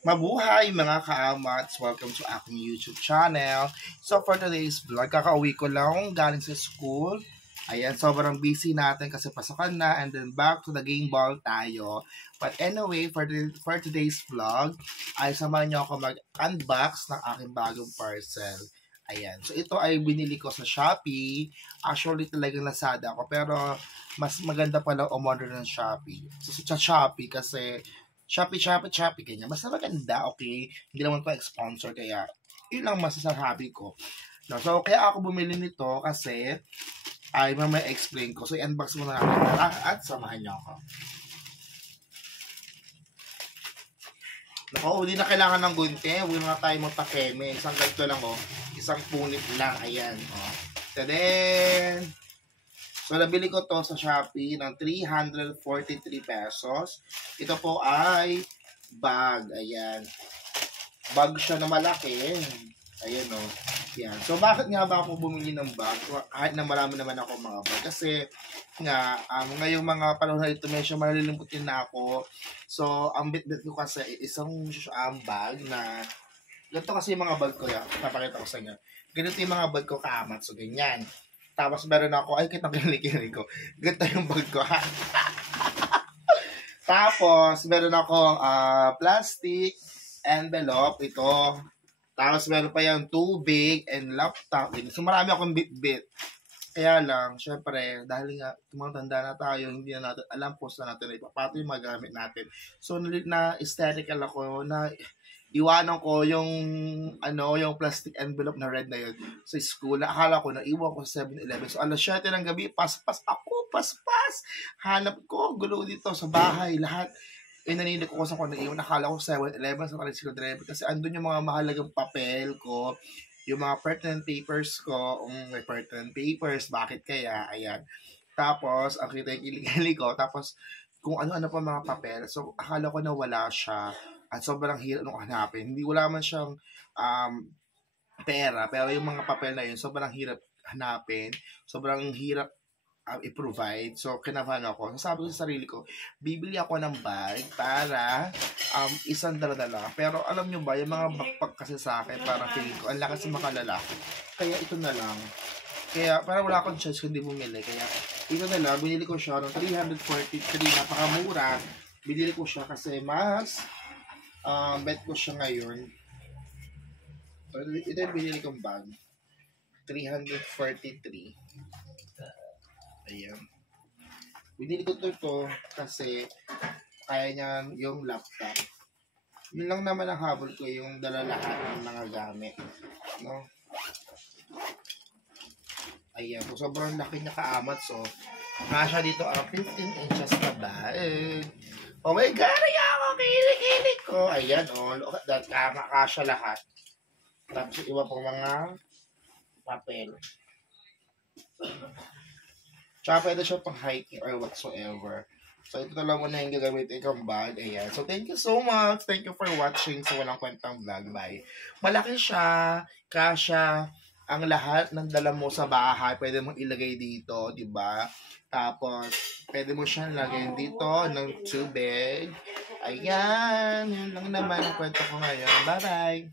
Mabuhay mga kaamats! Welcome to aking YouTube channel. So for today's vlog, kakauwi ko lang galing sa school. Ayan, sobrang busy natin kasi pasokan na and then back to the game ball tayo. But anyway, for today's vlog, ay samahan niyo ako mag-unbox ng aking bagong parcel. Ayan, so ito ay binili ko sa Shopee. Actually talagang Lazada ako pero mas maganda pala umorder ng Shopee. So sa Shopee kasi Shopee, ganyan. Basta maganda, okay? Hindi naman pa sponsor, kaya yun lang masasabi ko. No, so, kaya ako bumili nito kasi ay mamaya explain ko. So, i-unbox muna natin at samahan niyo ako. Naku, hindi na kailangan ng gunte. Huwag na tayo magpakeme. Isang ganito lang, oh. Isang punit lang. Ayan, oh. Then, so, nabili ko to sa Shopee ng 343 pesos. Ito po ay bag. Ayan. Bag siya na malaki. Ayan o. Yan. So, bakit nga ba ako bumili ng bag? Kahit na marami naman ako mga bag. Kasi, nga, ngayong mga panahon na ito, medyo malilimputin na ako. So, ang bit-bit ko kasi isang bag na, ganito kasi yung mga bag ko yan. Papakita ko sa inyo. Ganito yung mga bag ko kaamat. So, ganyan. Tapos meron ako, ay kitang kinikili ko. Ganito yung bag ko, ha? Tapos, meron ako plastic envelope, ito. Tapos meron pa yung tubig and laptop. So marami akong bit-bit. Kaya lang, syempre, dahil nga tumatanda na tayo, hindi na natin alam po sa natin na ipapato yung magamit natin. So na-aesthetical ako na iwanan ko yung yung plastic envelope na red na yun sa school. Akala ko na iwan ko sa 7-Eleven. So alas 7 ng gabi, paspas ako, paspas. Hanap ko, gulo dito sa bahay, lahat. Nanili ko sa kung naiwan. Akala ko 7-Eleven sa tricycle driver kasi andun yung mga mahalagang papel ko, yung mga pertinent papers ko, may pertinent papers, bakit kaya, ayan. Tapos, ang kita yung kilikili ko, tapos kung ano-ano pa mga papel. So, akala ko na wala siya. At sobrang hirap nung hanapin. Hindi wala man siyang pera, pero yung mga papel na yun, sobrang hirap hanapin. Sobrang hirap i-provide. So, kinabahan ako. So, sabi ko sa sarili ko, bibili ako ng bag para isang dala-dala. Pero alam nyo ba, yung mga backpack kasi sa akin, parang feeling ko, ang lakas makalala. Kaya ito na lang. Kaya parang wala akong choice kundi bumili. Kaya ito na lang, binili ko siya ng 343, napakamura. Binili ko siya kasi mas bet ko siya ngayon. So, ito yung binili kong bag. 343. Ayan. Binili ko to kasi kaya niya yung laptop. Yun lang naman ang habol ko, yung dala lahat ng mga gamit. No? Ayan. So, sobrang laki niya kaamat. So, kasha dito ang 15 inches na bag. Oh my God! Ayan ako! Kilik-kilik ko! Ayan, oh. Look at that. Kasha lahat. Tapos yung iba pang mga papel. Tsaka pwede siya pang hiking or whatsoever. So, ito na lang muna yung gagamitin kong bag. Ayan. So, thank you so much. Thank you for watching sa Walang Kwentang Vlog. Bye. Malaki siya. Kasya ang lahat ng dala mo sa bahay. Pwede mong ilagay dito, di ba? Tapos, pwede mo siyang lagay dito ng tubig. Ayan. Yun lang naman ang kwento ko ngayon. Bye-bye.